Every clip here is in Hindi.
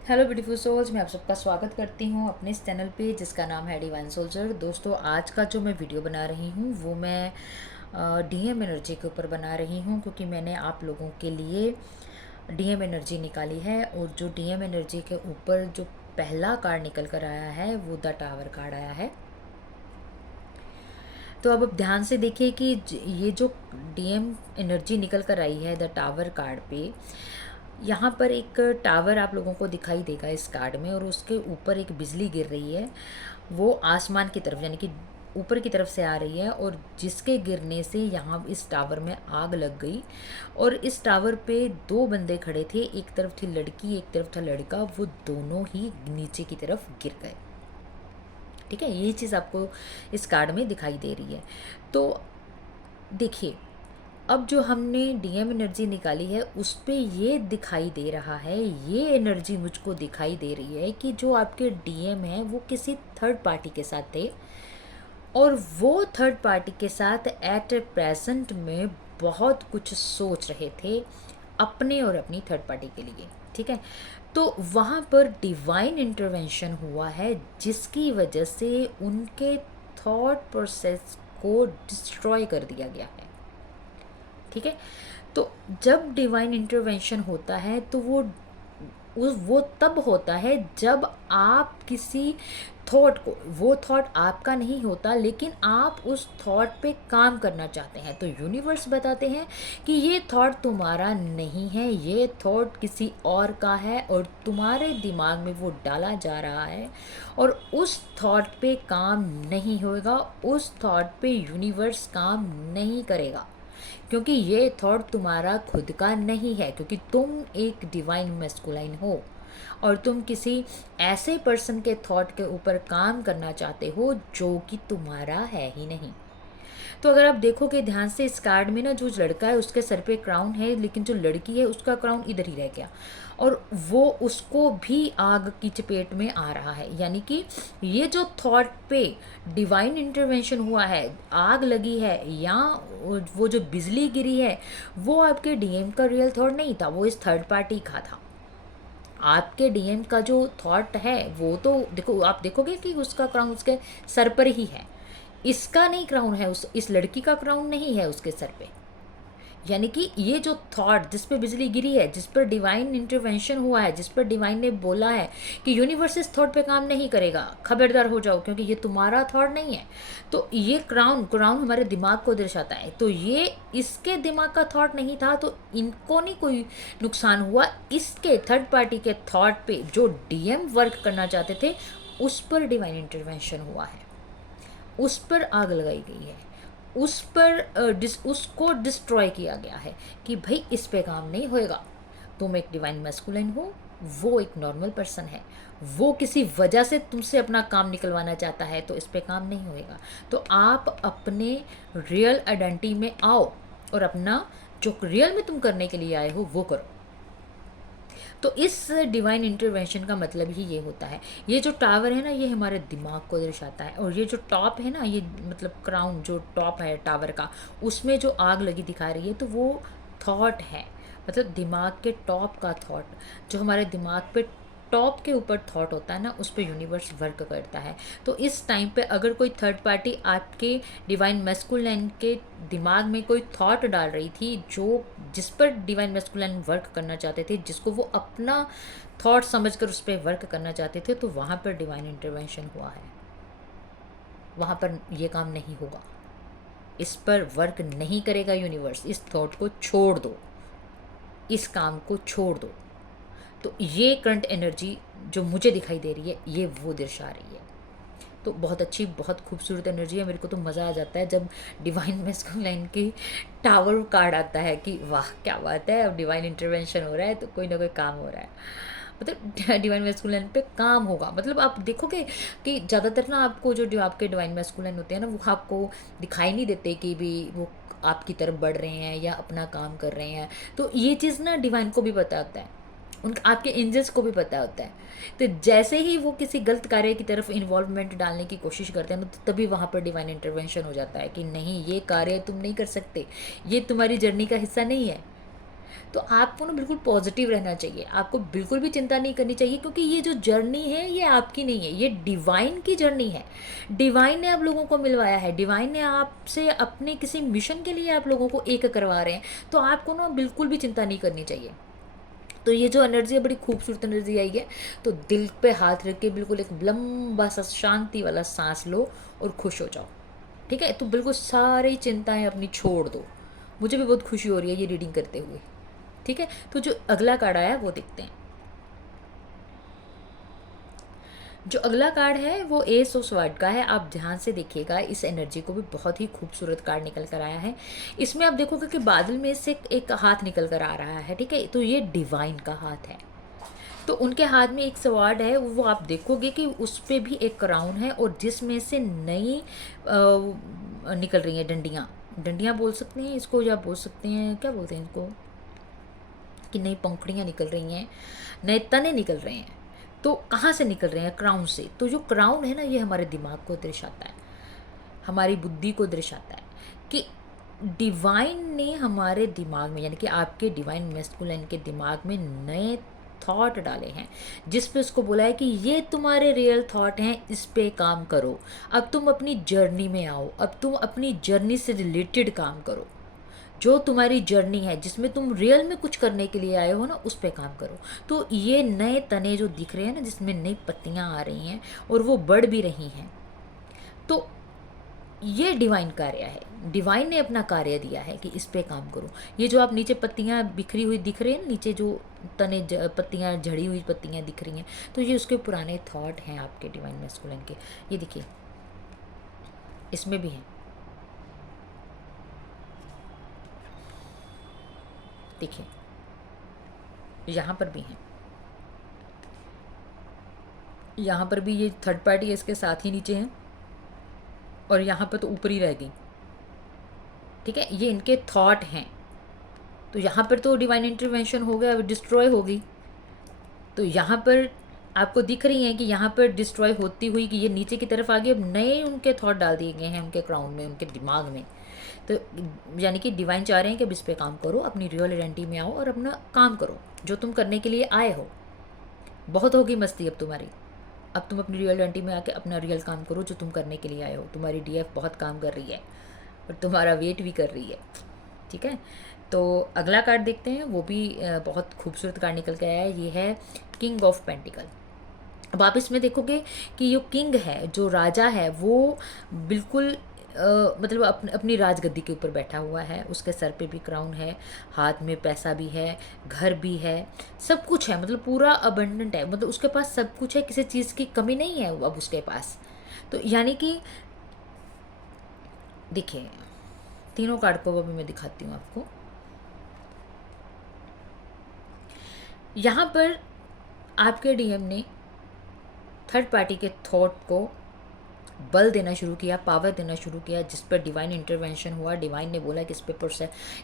हेलो ब्यूटीफुल सोल्स, मैं आप सबका स्वागत करती हूँ अपने इस चैनल पे जिसका नाम है डिवाइन सोल्जर। दोस्तों, आज का जो मैं वीडियो बना रही हूँ वो मैं डीएम एनर्जी के ऊपर बना रही हूँ, क्योंकि मैंने आप लोगों के लिए डीएम एनर्जी निकाली है। और जो डीएम एनर्जी के ऊपर जो पहला कार्ड निकल कर आया है वो द टावर कार्ड आया है। तो अब ध्यान से देखिए कि ये जो डीएम एनर्जी निकल कर आई है द टावर कार्ड पे, यहाँ पर एक टावर आप लोगों को दिखाई देगा इस कार्ड में, और उसके ऊपर एक बिजली गिर रही है। वो आसमान की तरफ यानी कि ऊपर की तरफ से आ रही है, और जिसके गिरने से यहाँ इस टावर में आग लग गई। और इस टावर पे दो बंदे खड़े थे, एक तरफ थी लड़की एक तरफ था लड़का, वो दोनों ही नीचे की तरफ गिर गए। ठीक है, ये चीज़ आपको इस कार्ड में दिखाई दे रही है। तो देखिए, अब जो हमने डीएम एनर्जी निकाली है उस पे ये दिखाई दे रहा है, ये एनर्जी मुझको दिखाई दे रही है कि जो आपके डीएम हैं वो किसी थर्ड पार्टी के साथ थे, और वो थर्ड पार्टी के साथ एट ए प्रेजेंट में बहुत कुछ सोच रहे थे अपने और अपनी थर्ड पार्टी के लिए। ठीक है, तो वहाँ पर डिवाइन इंटरवेंशन हुआ है जिसकी वजह से उनके थॉट प्रोसेस को डिस्ट्रॉय कर दिया गया है। ठीक है, तो जब डिवाइन इंटरवेंशन होता है तो वो तब होता है जब आप किसी थॉट को, वो थॉट आपका नहीं होता लेकिन आप उस थॉट पे काम करना चाहते हैं, तो यूनिवर्स बताते हैं कि ये थॉट तुम्हारा नहीं है, ये थॉट किसी और का है और तुम्हारे दिमाग में वो डाला जा रहा है, और उस थॉट पे काम नहीं होगा, उस थॉट पे यूनिवर्स काम नहीं करेगा, क्योंकि ये थॉट तुम्हारा खुद का नहीं है, क्योंकि तुम एक डिवाइन मैस्कुलाइन हो और तुम किसी ऐसे पर्सन के थॉट के ऊपर काम करना चाहते हो जो कि तुम्हारा है ही नहीं। तो अगर आप देखोगे ध्यान से इस कार्ड में ना, जो लड़का है उसके सर पे क्राउन है, लेकिन जो लड़की है उसका क्राउन इधर ही रह गया, और वो उसको भी आग की चपेट में आ रहा है। यानी कि ये जो थॉट पे डिवाइन इंटरवेंशन हुआ है, आग लगी है या वो जो बिजली गिरी है, वो आपके डीएम का रियल थॉट नहीं था, वो इस थर्ड पार्टी का था। आपके डीएम का जो थॉट है वो तो देखो, आप देखोगे कि उसका क्राउन उसके सर पर ही है, इसका नहीं क्राउन है, इस लड़की का क्राउन नहीं है उसके सर पे। यानी कि ये जो थॉट जिस पे बिजली गिरी है, जिस पर डिवाइन इंटरवेंशन हुआ है, जिस पर डिवाइन ने बोला है कि यूनिवर्स इस थॉट पे काम नहीं करेगा, खबरदार हो जाओ क्योंकि ये तुम्हारा थॉट नहीं है। तो ये क्राउन क्राउन हमारे दिमाग को दर्शाता है, तो ये इसके दिमाग का थॉट नहीं था, तो इनको नहीं कोई नुकसान हुआ, इसके थर्ड पार्टी के थॉट पे जो डीएम वर्क करना चाहते थे उस पर डिवाइन इंटरवेंशन हुआ है, उस पर आग लगाई गई है, उस पर उसको डिस्ट्रॉय किया गया है कि भाई इस पे काम नहीं होएगा। तुम एक डिवाइन मैस्कुलिन हो, वो एक नॉर्मल पर्सन है, वो किसी वजह से तुमसे अपना काम निकलवाना चाहता है, तो इस पे काम नहीं होएगा। तो आप अपने रियल आइडेंटिटी में आओ और अपना जो रियल में तुम करने के लिए आए हो वो करो। तो इस डिवाइन इंटरवेंशन का मतलब ही ये होता है। ये जो टावर है ना, ये हमारे दिमाग को दर्शाता है, और ये जो टॉप है ना, ये मतलब क्राउन जो टॉप है टावर का, उसमें जो आग लगी दिखा रही है, तो वो थॉट है, मतलब दिमाग के टॉप का थॉट, जो हमारे दिमाग पे टॉप के ऊपर थॉट होता है ना, उस पर यूनिवर्स वर्क करता है। तो इस टाइम पे अगर कोई थर्ड पार्टी आपके डिवाइन मैस्कुलिन के दिमाग में कोई थॉट डाल रही थी जो जिस पर डिवाइन मैस्कुलिन वर्क करना चाहते थे, जिसको वो अपना थॉट समझकर उस पर वर्क करना चाहते थे, तो वहाँ पर डिवाइन इंटरवेंशन हुआ है, वहाँ पर ये काम नहीं होगा, इस पर वर्क नहीं करेगा यूनिवर्स, इस थॉट को छोड़ दो, इस काम को छोड़ दो। तो ये करंट एनर्जी जो मुझे दिखाई दे रही है ये वो दर्शा रही है। तो बहुत अच्छी, बहुत खूबसूरत एनर्जी है। मेरे को तो मज़ा आ जाता है जब डिवाइन मैस्कुलाइन की टावर कार्ड आता है कि वाह क्या बात है, अब डिवाइन इंटरवेंशन हो रहा है तो कोई ना कोई काम हो रहा है, मतलब डिवाइन मैस्कुलाइन पे काम होगा। मतलब आप देखोगे कि ज़्यादातर ना आपको जो आपके डिवाइन मैस्कुलाइन होते हैं ना, वो आपको दिखाई नहीं देते कि भी वो आपकी तरफ बढ़ रहे हैं या अपना काम कर रहे हैं। तो ये चीज़ ना डिवाइन को भी पता होता है, उन आपके एंजल्स को भी पता होता है। तो जैसे ही वो किसी गलत कार्य की तरफ इन्वॉल्वमेंट डालने की कोशिश करते हैं ना, तो तभी वहाँ पर डिवाइन इंटरवेंशन हो जाता है कि नहीं, ये कार्य तुम नहीं कर सकते, ये तुम्हारी जर्नी का हिस्सा नहीं है। तो आपको ना बिल्कुल पॉजिटिव रहना चाहिए, आपको बिल्कुल भी चिंता नहीं करनी चाहिए, क्योंकि ये जो जर्नी है ये आपकी नहीं है, ये डिवाइन की जर्नी है। डिवाइन ने आप लोगों को मिलवाया है, डिवाइन ने आपसे अपने किसी मिशन के लिए आप लोगों को एक करवा रहे हैं। तो आपको ना बिल्कुल भी चिंता नहीं करनी चाहिए। तो ये जो एनर्जी है बड़ी खूबसूरत एनर्जी आई है। तो दिल पे हाथ रख के बिल्कुल एक लंबा सा शांति वाला सांस लो और खुश हो जाओ। ठीक है, तो बिल्कुल सारी चिंताएं अपनी छोड़ दो। मुझे भी बहुत खुशी हो रही है ये रीडिंग करते हुए। ठीक है, तो जो अगला कार्ड आया वो देखते हैं। जो अगला कार्ड है वो एस ऑफ स्वॉर्ड का है। आप ध्यान से देखिएगा, इस एनर्जी को भी बहुत ही खूबसूरत कार्ड निकल कर आया है। इसमें आप देखोगे कि बादल में से एक हाथ निकल कर आ रहा है। ठीक है, तो ये डिवाइन का हाथ है। तो उनके हाथ में एक स्वॉर्ड है, वो आप देखोगे कि उस पे भी एक क्राउन है, और जिसमें से नई निकल रही हैं डंडियाँ। डंडियाँ बोल सकते हैं इसको, या बोल सकते हैं क्या बोलते हैं इसको, कि नई पंखुड़ियाँ निकल रही हैं, नए तने निकल रहे हैं। तो कहाँ से निकल रहे हैं? क्राउन से। तो जो क्राउन है ना, ये हमारे दिमाग को दर्शाता है, हमारी बुद्धि को दर्शाता है कि डिवाइन ने हमारे दिमाग में, यानी कि आपके डिवाइन मैस्कुलिन के दिमाग में नए थॉट डाले हैं, जिस पे उसको बोला है कि ये तुम्हारे रियल थॉट हैं, इस पे काम करो। अब तुम अपनी जर्नी में आओ, अब तुम अपनी जर्नी से रिलेटेड काम करो। जो तुम्हारी जर्नी है, जिसमें तुम रियल में कुछ करने के लिए आए हो ना, उस पे काम करो। तो ये नए तने जो दिख रहे हैं ना, जिसमें नई पत्तियां आ रही हैं और वो बढ़ भी रही हैं, तो ये डिवाइन कार्य है। डिवाइन ने अपना कार्य दिया है कि इस पे काम करो। ये जो आप नीचे पत्तियां बिखरी हुई दिख रही हैं, नीचे जो तने पत्तियां, झड़ी हुई पत्तियां दिख रही हैं, तो ये उसके पुराने थॉट हैं आपके डिवाइन मैस्कुलिन के। ये देखिए, इसमें भी हैं, देखिए यहाँ पर भी हैं, यहाँ पर भी ये थर्ड पार्टी है, इसके साथ ही नीचे हैं, और यहाँ पर तो ऊपर ही रह गई। ठीक है, ये इनके थॉट हैं। तो यहाँ पर तो डिवाइन इंटरवेंशन हो गया, डिस्ट्रॉय हो गई। तो यहाँ पर आपको दिख रही हैं कि यहाँ पर डिस्ट्रॉय होती हुई कि ये नीचे की तरफ आ गई। अब नए उनके थॉट डाल दिए गए हैं उनके क्राउन में, उनके दिमाग में। तो यानी कि डिवाइन चाह रहे हैं कि अब इस पर काम करो, अपनी रियल आइडेंटिटी में आओ और अपना काम करो जो तुम करने के लिए आए हो। बहुत होगी मस्ती अब तुम्हारी। अब तुम अपनी रियल आइडेंटिटी में आके अपना रियल काम करो जो तुम करने के लिए आए हो। तुम्हारी डीएफ बहुत काम कर रही है और तुम्हारा वेट भी कर रही है। ठीक है, तो अगला कार्ड देखते हैं। वो भी बहुत खूबसूरत कार्ड निकल के आया है। ये है किंग ऑफ पेंटिकल। अब आप इसमें देखोगे कि जो किंग है, जो राजा है, वो बिल्कुल मतलब अपनी राजगद्दी के ऊपर बैठा हुआ है। उसके सर पे भी क्राउन है, हाथ में पैसा भी है, घर भी है, सब कुछ है, मतलब पूरा अबंडेंट है, मतलब उसके पास सब कुछ है, किसी चीज़ की कमी नहीं है अब उसके पास। तो यानी कि देखिए, तीनों कार्ड को अभी मैं दिखाती हूँ आपको। यहाँ पर आपके डीएम ने थर्ड पार्टी के थॉट को बल देना शुरू किया, पावर देना शुरू किया, जिस पर डिवाइन इंटरवेंशन हुआ। डिवाइन ने बोला कि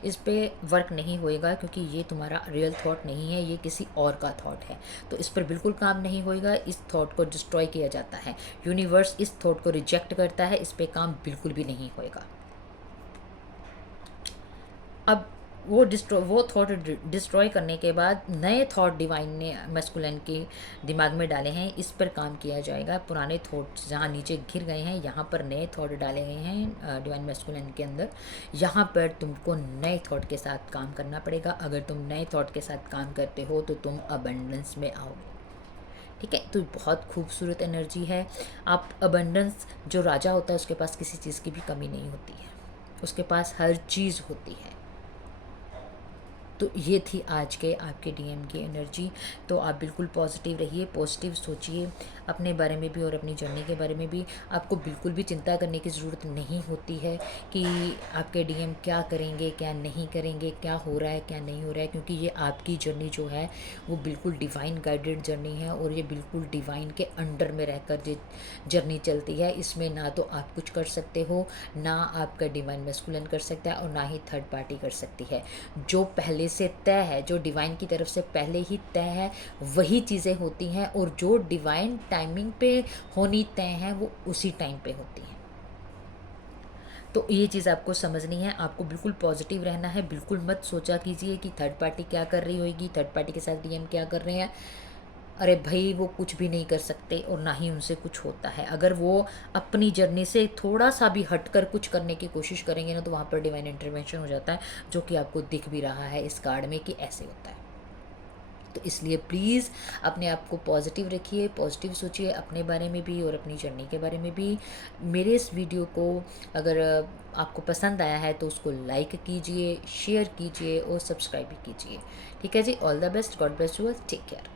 इस पे वर्क नहीं होएगा, क्योंकि ये तुम्हारा रियल थॉट नहीं है, ये किसी और का थॉट है। तो इस पर बिल्कुल काम नहीं होएगा, इस थॉट को डिस्ट्रॉय किया जाता है। यूनिवर्स इस थॉट को रिजेक्ट करता है, इस पर काम बिल्कुल भी नहीं होएगा। अब वो थॉट डिस्ट्रॉय करने के बाद नए थॉट डिवाइन ने मैस्कुलिन के दिमाग में डाले हैं, इस पर काम किया जाएगा। पुराने थॉट जहाँ नीचे घिर गए हैं, यहाँ पर नए थॉट डाले गए हैं डिवाइन मैस्कुलिन के अंदर। यहाँ पर तुमको नए थॉट के साथ काम करना पड़ेगा। अगर तुम नए थॉट के साथ काम करते हो तो तुम अबंडेंस में आओगे। ठीक है, तो बहुत खूबसूरत एनर्जी है। आप अबंडेंस, जो राजा होता है उसके पास किसी चीज़ की भी कमी नहीं होती है, उसके पास हर चीज़ होती है। तो ये थी आज के आपके डीएम की एनर्जी। तो आप बिल्कुल पॉजिटिव रहिए, पॉजिटिव सोचिए अपने बारे में भी और अपनी जर्नी के बारे में भी। आपको बिल्कुल भी चिंता करने की ज़रूरत नहीं होती है कि आपके डीएम क्या करेंगे, क्या नहीं करेंगे, क्या हो रहा है, क्या नहीं हो रहा है, क्योंकि ये आपकी जर्नी जो है वो बिल्कुल डिवाइन गाइडेड जर्नी है, और ये बिल्कुल डिवाइन के अंडर में रहकर ये जर्नी चलती है। इसमें ना तो आप कुछ कर सकते हो, ना आपका डिवाइन मैस्कुलिन कर सकता है, और ना ही थर्ड पार्टी कर सकती है। जो पहले से तय है, जो डिवाइन की तरफ से पहले ही तय है, वही चीज़ें होती हैं, और जो डिवाइन टाइमिंग पे होनी तय है वो उसी टाइम पे होती हैं। तो ये चीज़ आपको समझनी है, आपको बिल्कुल पॉजिटिव रहना है, बिल्कुल मत सोचा कीजिए कि थर्ड पार्टी क्या कर रही होगी, थर्ड पार्टी के साथ डीएम क्या कर रहे हैं। अरे भाई, वो कुछ भी नहीं कर सकते और ना ही उनसे कुछ होता है। अगर वो अपनी जर्नी से थोड़ा सा भी हटकर कुछ करने की कोशिश करेंगे ना, तो वहाँ पर डिवाइन इंटरवेंशन हो जाता है, जो कि आपको दिख भी रहा है इस कार्ड में कि ऐसे होता है। तो इसलिए प्लीज़ अपने आप को पॉजिटिव रखिए, पॉजिटिव सोचिए अपने बारे में भी और अपनी जर्नी के बारे में भी। मेरे इस वीडियो को अगर आपको पसंद आया है तो उसको लाइक कीजिए, शेयर कीजिए और सब्सक्राइब भी कीजिए। ठीक है जी, all the best, God bless you, take care.